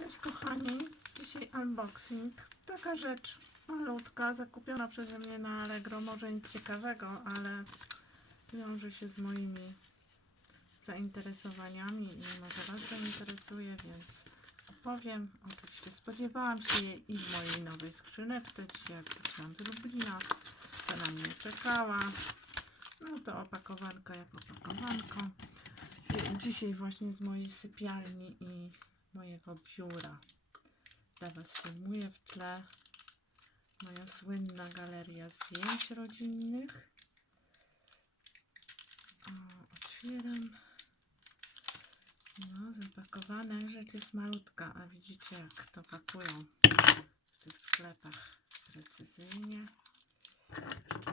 Cześć kochani, dzisiaj unboxing. Taka rzecz malutka, zakupiona przeze mnie na Allegro. Może nic ciekawego, ale wiąże się z moimi zainteresowaniami i może Was zainteresuje, więc opowiem. Oczywiście spodziewałam się jej i w mojej nowej skrzyneczce. Dzisiaj jak wróciłam z Lublina, to na mnie czekała. No to opakowanka jak opakowanko. Dzisiaj właśnie z mojej sypialni i mojego biura. Dla Was filmuję w tle moja słynna galeria zdjęć rodzinnych. O, otwieram. No, zapakowane. Rzecz jest malutka, a widzicie jak to pakują w tych sklepach precyzyjnie.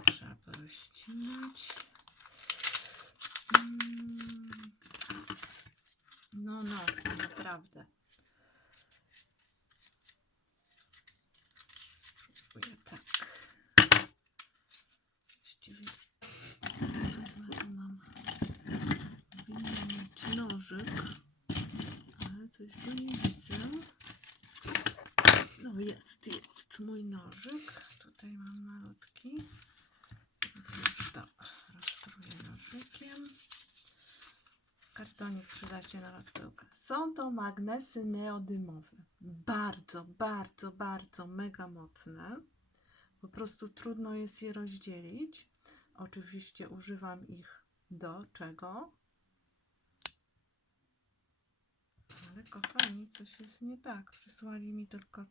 Trzeba porozcinać. Naprawdę. Próbuję tak. Właściwie mam mieć nożyk, ale coś tu nie widzę. No jest, jest mój nożyk. Tutaj mam malutki. Więc już to rozkroję nożykiem. Kartonik przydacie na rozpyłkę. Są to magnesy neodymowe. Bardzo, bardzo, bardzo mega mocne. Po prostu trudno jest je rozdzielić. Oczywiście używam ich do czego? Ale kochani, coś jest nie tak. Przysłali mi tylko.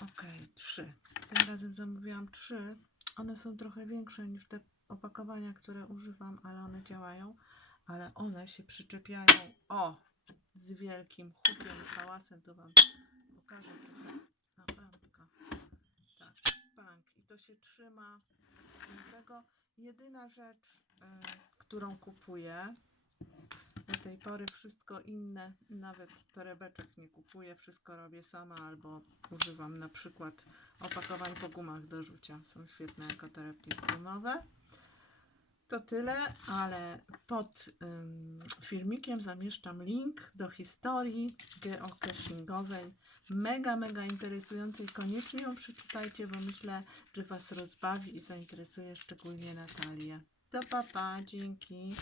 Okej, trzy. Tym razem zamówiłam trzy. One są trochę większe niż te opakowania, które używam, ale one działają. Ale one się przyczepiają. O! Z wielkim chłupiem i hałasem. To Wam pokażę trochę. Na pępka. Tak, bank. I to się trzyma. z Tego jedyna rzecz, y, którą kupuję. Do tej pory wszystko inne, nawet torebeczek nie kupuję, wszystko robię sama albo używam na przykład opakowań po gumach do rzucia. Są świetne jako torebki strumowe. To tyle, ale pod ym, filmikiem zamieszczam link do historii geocachingowej. Mega, mega interesującej. Koniecznie ją przeczytajcie, bo myślę, że Was rozbawi i zainteresuje szczególnie Natalię. Do papa, dzięki.